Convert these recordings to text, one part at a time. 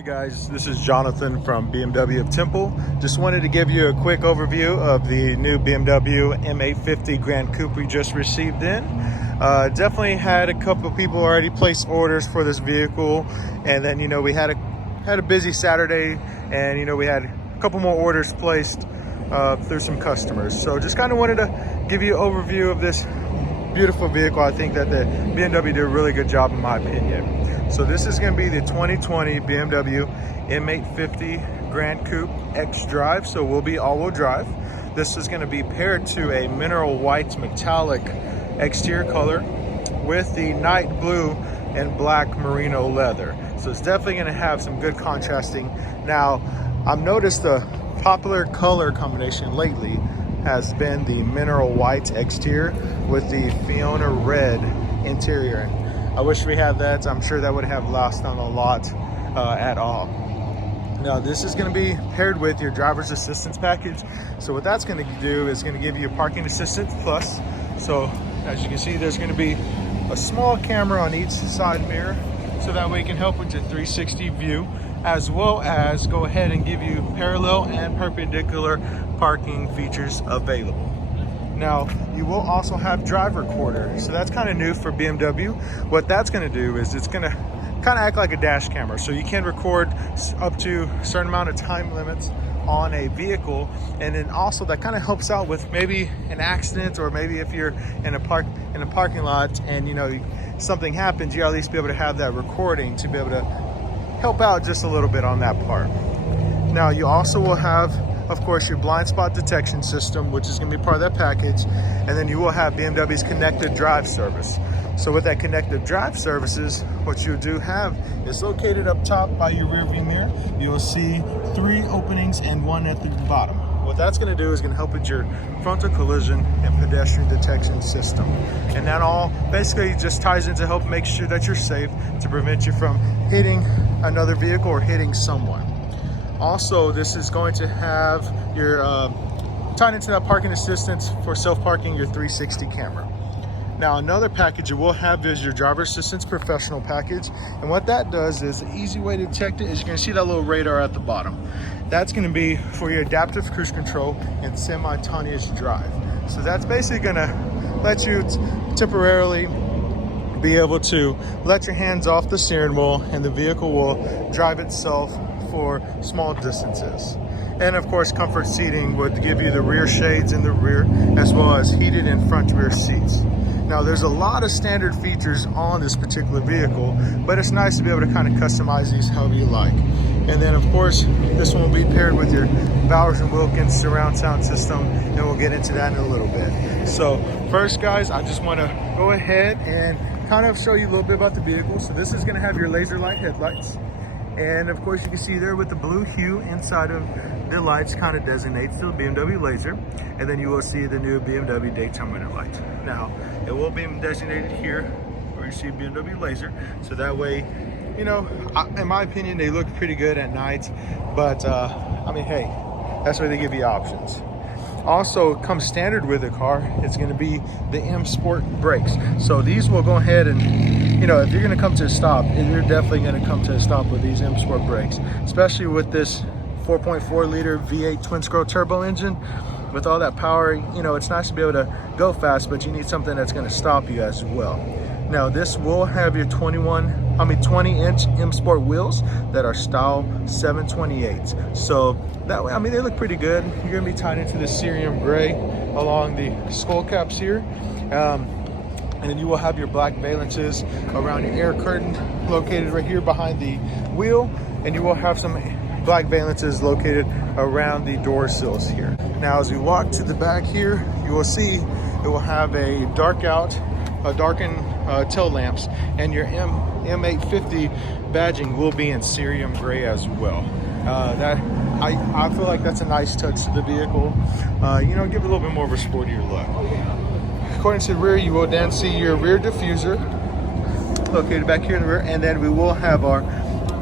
Hey guys, this is Jonathan from BMW of Temple. Just wanted to give you a quick overview of the new BMW M850 Gran Coupe we just received in. Definitely had a couple of people already place orders for this vehicle, and then we had a busy Saturday, and we had a couple more orders placed through some customers. So just kind of wanted to give you an overview of this beautiful vehicle. I think that the BMW did a really good job in my opinion. So this is going to be the 2020 BMW M850 Gran Coupe X Drive. So we'll be all-wheel drive. This is going to be paired to a mineral white metallic exterior color with the night blue and black merino leather. So it's definitely going to have some good contrasting. Now, I've noticed the popular color combination lately has been the mineral white exterior with the Fiona red interior. I wish we had that. I'm sure that would have lost on a lot at all. Now this is going to be paired with your driver's assistance package. So what that's going to do is going to give you a parking assistance plus. So as you can see, there's going to be a small camera on each side mirror, so that way it can help with your 360 view, as well as go ahead and give you parallel and perpendicular parking features available. Now, you will also have drive recorder. So that's kind of new for BMW. What that's going to do is it's going to kind of act like a dash camera. So you can record up to a certain amount of time limits on a vehicle. And then also that kind of helps out with maybe an accident, or maybe if you're in a parking lot and something happens, you at least be able to have that recording to be able to help out just a little bit on that part. Now you also will have, of course, your blind spot detection system, which is going to be part of that package. And then you will have BMW's connected drive service. So with that connected drive services, what you do have is located up top by your rear view mirror. You will see 3 openings and 1 at the bottom. What that's going to do is going to help with your frontal collision and pedestrian detection system. And that all basically just ties in to help make sure that you're safe, to prevent you from hitting another vehicle or hitting someone. Also, this is going to have your tied into that parking assistance for self-parking, your 360 camera. Now, another package you will have is your driver assistance professional package. And what that does is, an easy way to detect it is you're going to see that little radar at the bottom. That's going to be for your adaptive cruise control and semi-autonomous drive. So that's basically going to let you temporarily be able to let your hands off the steering wheel, and the vehicle will drive itself for small distances. And of course, comfort seating would give you the rear shades in the rear, as well as heated and front rear seats. Now there's a lot of standard features on this particular vehicle, but it's nice to be able to kind of customize these however you like. And then of course, this one will be paired with your Bowers & Wilkins surround sound system, and we'll get into that in a little bit. So first guys, I just want to go ahead and kind of show you a little bit about the vehicle. So this is going to have your laser light headlights. And of course, you can see there with the blue hue inside of the lights kind of designates the BMW Laser. And then you will see the new BMW daytime running light. Now, it will be designated here where you see BMW Laser. So that way, in my opinion, they look pretty good at night. But, I mean, hey, that's where they give you options. Also comes standard with the car, it's going to be the M Sport brakes. So these will go ahead and, if you're going to come to a stop, you're definitely going to come to a stop with these M Sport brakes, especially with this 4.4 liter V8 twin scroll turbo engine. With all that power, it's nice to be able to go fast, but you need something that's going to stop you as well. Now this will have your 20-inch M Sport wheels that are style 728. So that way, they look pretty good. You're gonna be tied into the cerium gray along the skull caps here. And then you will have your black valances around your air curtain located right here behind the wheel. And you will have some black valances located around the door sills here. Now, as we walk to the back here, you will see it will have a darkened tail lamps, and your M850 badging will be in cerium gray as well. I feel like that's a nice touch to the vehicle. Give it a little bit more of a sportier look. According to the rear, you will then see your rear diffuser located back here in the rear, and then we will have our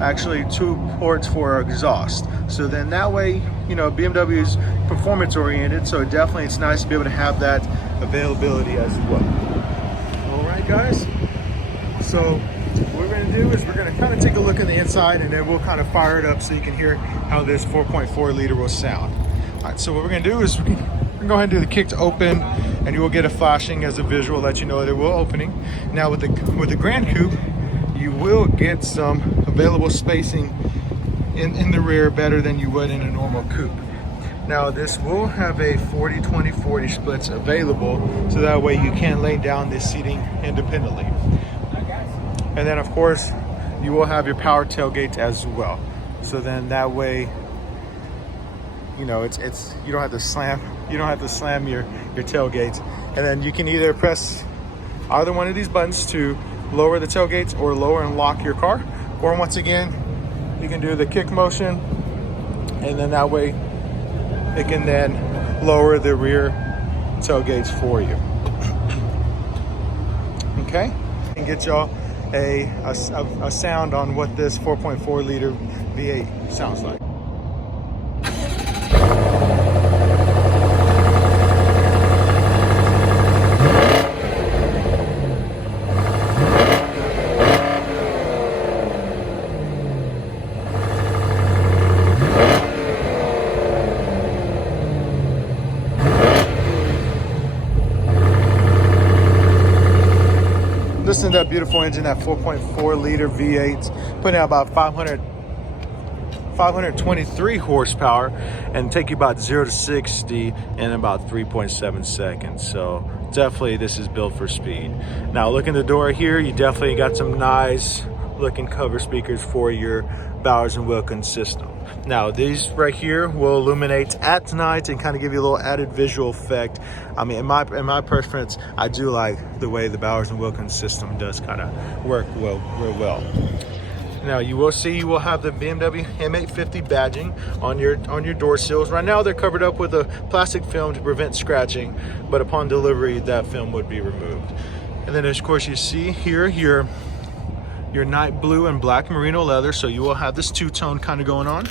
actually 2 ports for our exhaust. So then that way, BMW is performance oriented, so definitely it's nice to be able to have that availability as well. All right guys, so what we're going to do is we're going to kind of take a look in the inside, and then we'll kind of fire it up so you can hear how this 4.4 liter will sound. All right, so what we're going to do is we're going to go ahead and do the kick to open, and you will get a flashing as a visual, let you know that it will opening. Now with the Gran Coupe, you will get some available spacing in the rear better than you would in a normal coupe. Now this will have a 40-20-40 splits available, so that way you can lay down this seating independently. And then of course, you will have your power tailgates as well. So then that way, you know, it's you don't have to slam your tailgates. And then you can either press either one of these buttons to lower the tailgates or lower and lock your car. Or once again, you can do the kick motion, and then that way it can then lower the rear tailgates for you. Okay, and get y'all a sound on what this 4.4 liter V8 sounds like. Listen to that beautiful engine, that 4.4 liter V8, putting out about 523 horsepower and take you about 0 to 60 in about 3.7 seconds. So definitely this is built for speed. Now look in the door here, you definitely got some nice looking cover speakers for your Bowers & Wilkins system. Now these right here will illuminate at night and kind of give you a little added visual effect. I mean, in my preference, I do like the way the Bowers & Wilkins system does kind of work real well. Now you will see you will have the BMW M850 badging on your door sills. Right now they're covered up with a plastic film to prevent scratching, but upon delivery that film would be removed. And then of course you see here your night blue and black merino leather, so you will have this two-tone kind of going on.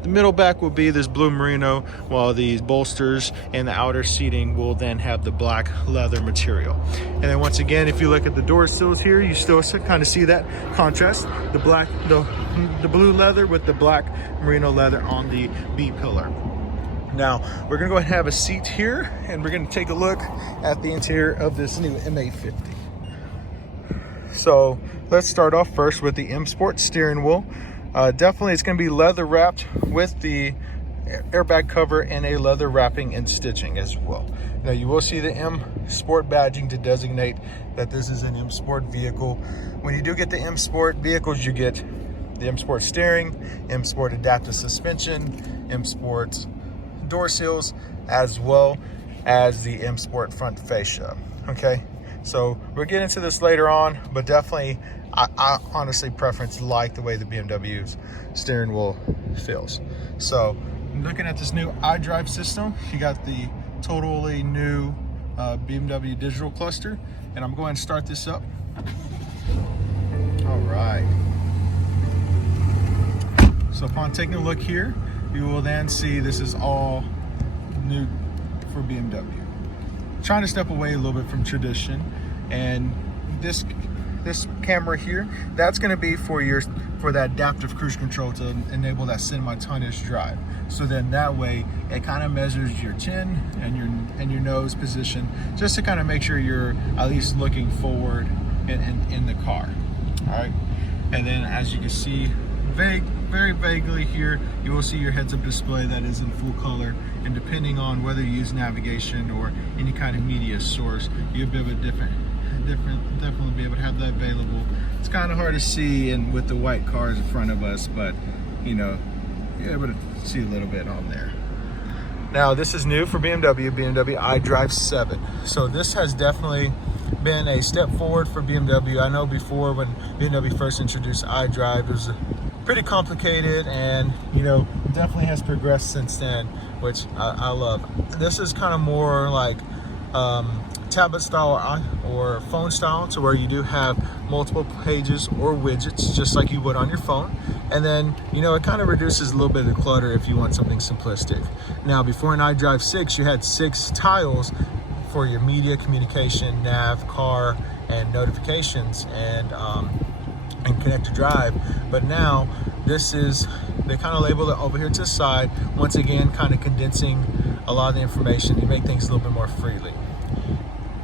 The middle back will be this blue merino, while these bolsters and the outer seating will then have the black leather material. And then once again, if you look at the door sills here, you still kind of see that contrast, the blue leather with the black merino leather on the B pillar. Now we're gonna go ahead and have a seat here, and we're gonna take a look at the interior of this new M850. So let's start off first with the M Sport steering wheel. Definitely it's going to be leather wrapped with the airbag cover and a leather wrapping and stitching as well. Now you will see the M Sport badging to designate that this is an M Sport vehicle. When you do get the M Sport vehicles, you get the M Sport steering, M Sport adaptive suspension, M Sport door sills, as well as the M Sport front fascia. Okay, so we'll get into this later on, but definitely I honestly like the way the BMW's steering wheel feels. So looking at this new iDrive system, you got the totally new BMW digital cluster, and I'm going to start this up. All right. So upon taking a look here, you will then see this is all new for BMW. Trying to step away a little bit from tradition, and this camera here, that's going to be for that adaptive cruise control to enable that semi-tonnage drive. So then that way it kind of measures your chin and your nose position, just to kind of make sure you're at least looking forward in the car. All right, and then as you can see, very vaguely here, you will see your heads-up display that is in full color, and depending on whether you use navigation or any kind of media source, you'll be able to definitely be able to have that available. It's kind of hard to see and with the white cars in front of us, but you know, you're able to see a little bit on there. Now this is new for BMW iDrive 7. So this has definitely been a step forward for BMW. I know before when BMW first introduced iDrive, it was pretty complicated, and you know, definitely has progressed since then, which I love. This is kind of more like tablet style or phone style, to where you do have multiple pages or widgets just like you would on your phone, and then you know, it kind of reduces a little bit of clutter if you want something simplistic. Now before in iDrive 6, you had 6 tiles for your media, communication, nav, car, and notifications, and and connect to drive. But now this is, they kind of label it over here to the side, once again kind of condensing a lot of the information to make things a little bit more freely.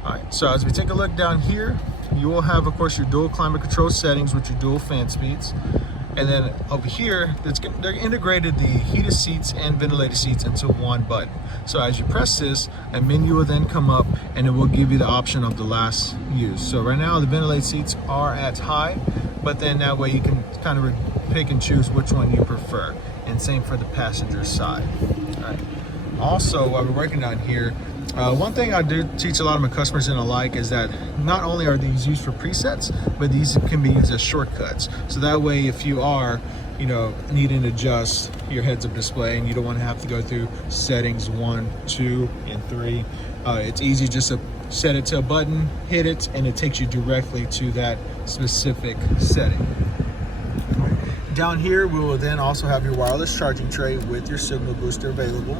All right, so as we take a look down here, you will have, of course, your dual climate control settings with your dual fan speeds. And then over here, they're integrated the heated seats and ventilated seats into one button. So as you press this, a menu will then come up and it will give you the option of the last use. So right now the ventilated seats are at high, but then that way you can kind of pick and choose which one you prefer. And same for the passenger side. All right. Also, while we're working on here, one thing I do teach a lot of my customers and alike is that not only are these used for presets, but these can be used as shortcuts. So that way, if you are, needing to adjust your heads-up display and you don't want to have to go through settings 1, 2, and 3, it's easy just to set it to a button, hit it, and it takes you directly to that specific setting. Down here, we will then also have your wireless charging tray with your signal booster available.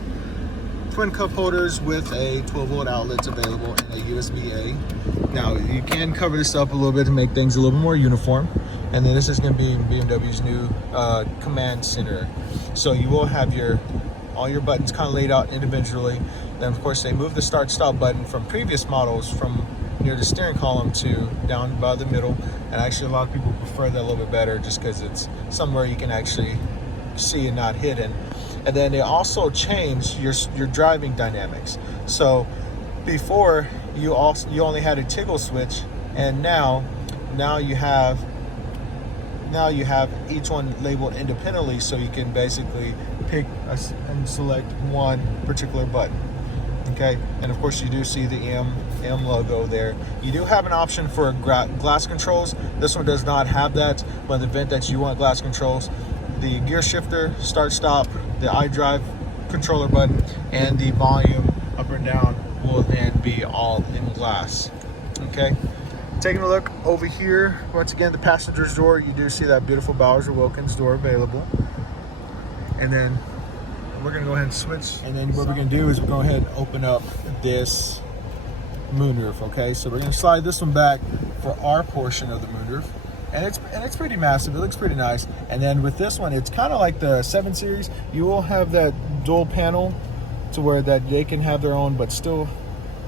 Twin cup holders with a 12-volt outlet available and a USB-A. Now you can cover this up a little bit to make things a little more uniform. And then this is going to be BMW's new command center. So you will have all your buttons kind of laid out individually. Then of course they moved the start-stop button from previous models from near the steering column to down by the middle. And actually a lot of people prefer that a little bit better just because it's somewhere you can actually see and not hidden. And then they also changed your driving dynamics. So before you only had a toggle switch, and now you have each one labeled independently, so you can basically pick and select one particular button. Okay, and of course you do see the M logo there. You do have an option for glass controls. This one does not have that, but in the event that you want glass controls, the gear shifter, start stop, the iDrive controller button, and the volume up and down will then be all in glass. Okay, taking a look over here, once again the passenger's door, you do see that beautiful Bowers & Wilkins door available. And then we're gonna go ahead and switch, and then what we're gonna do is we're gonna go ahead and open up this moonroof. Okay, so we're gonna slide this one back for our portion of the moonroof. And it's pretty massive. It looks pretty nice. And then with this one, it's kind of like the 7 Series. You will have that dual panel to where that they can have their own, but still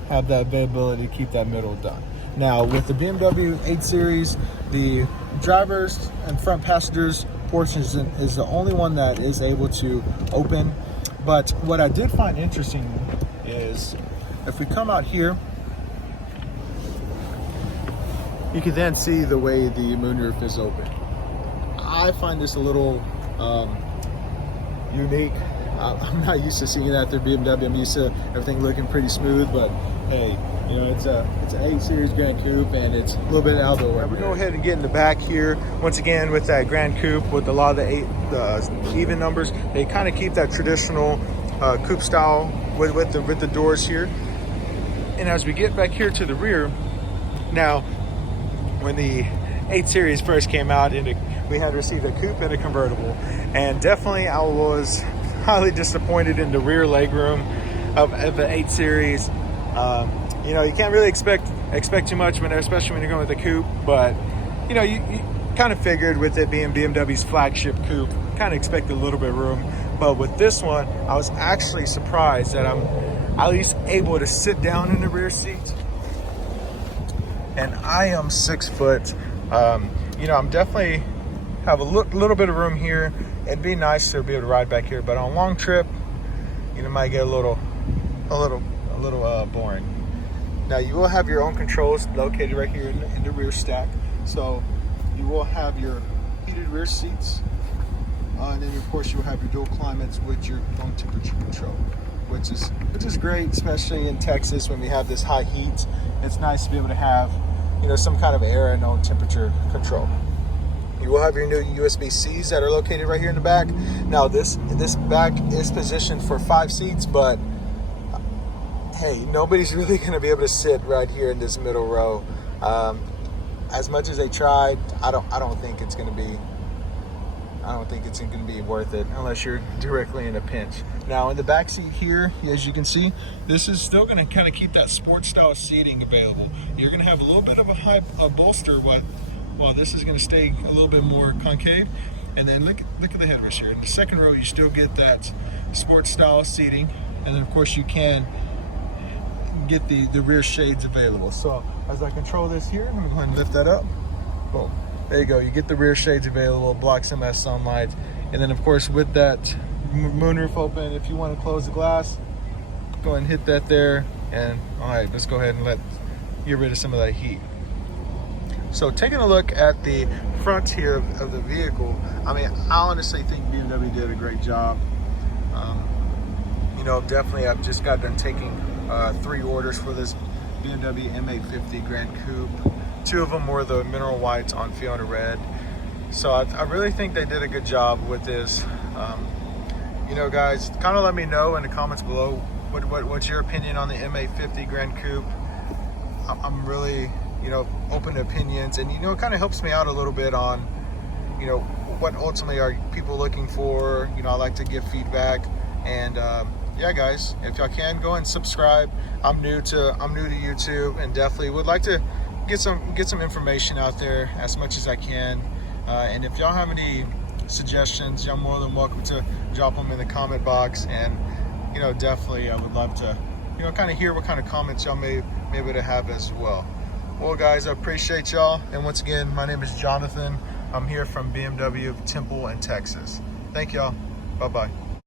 have that availability to keep that middle done. Now with the BMW 8 Series, the drivers and front passengers portion is the only one that is able to open. But what I did find interesting is if we come out here, you can then see the way the moonroof is open. I find this a little unique. I'm not used to seeing that through BMW. I'm used to everything looking pretty smooth, but hey, it's an 8 Series Gran Coupe, and it's a little bit out of the way. We're going to go ahead and get in the back here once again with that Gran Coupe with a lot of the even numbers. They kind of keep that traditional coupe style with the doors here. And as we get back here to the rear, now, when the 8 Series first came out, we had received a coupe and a convertible, and definitely I was highly disappointed in the rear legroom of the 8 Series. You can't really expect too much especially when you're going with a coupe, but you kind of figured with it being BMW's flagship coupe, kind of expect a little bit of room. But with this one, I was actually surprised that I'm at least able to sit down in the rear seat. And I am 6 foot. I'm definitely have a little bit of room here. It'd be nice to be able to ride back here, but on a long trip, might get a little boring. Now you will have your own controls located right here in the rear stack. So you will have your heated rear seats, and then of course you will have your dual climates with your own temperature control, which is great, especially in Texas when we have this high heat. It's nice to be able to have some kind of air and own temperature control. You will have your new USB-Cs that are located right here in the back. Now this back is positioned for 5 seats, but hey, nobody's really going to be able to sit right here in this middle row. As much as they tried, I don't think it's going to be worth it unless you're directly in a pinch. Now in the back seat here, as you can see, this is still going to kind of keep that sports style seating available. You're going to have a little bit of a bolster while this is going to stay a little bit more concave. And then look at the headrest here. In the second row, you still get that sports style seating, and then of course you can get the rear shades available. So as I control this here, I'm going to go ahead and lift that up. Boom. There you go. You get the rear shades available, blocks some that sunlight, and then of course with that moonroof open, if you want to close the glass, go ahead and hit that there. And all right, let's go ahead and get rid of some of that heat. So taking a look at the front here of the vehicle, I mean, I honestly think BMW did a great job. You know, definitely I've just got done taking 3 orders for this BMW M850 Gran Coupe. 2 of them were the mineral whites on Fiona Red. So I really think they did a good job with this. You know, guys, kind of let me know in the comments below what's your opinion on the M850 Gran Coupe. I'm really, you know, open to opinions, and you know, it kind of helps me out a little bit on, you know, what ultimately are people looking for. You know, I like to give feedback, and yeah, guys, if y'all can, go and subscribe. I'm new to YouTube, and definitely would like to get some information out there as much as I can. And if y'all have any suggestions, y'all more than welcome to drop them in the comment box. And you know, definitely I would love to, you know, kind of hear what kind of comments y'all may be able to have as well. Well, guys, I appreciate y'all, and once again, my name is Jonathan. I'm here from BMW Temple in Texas. Thank y'all. Bye-bye.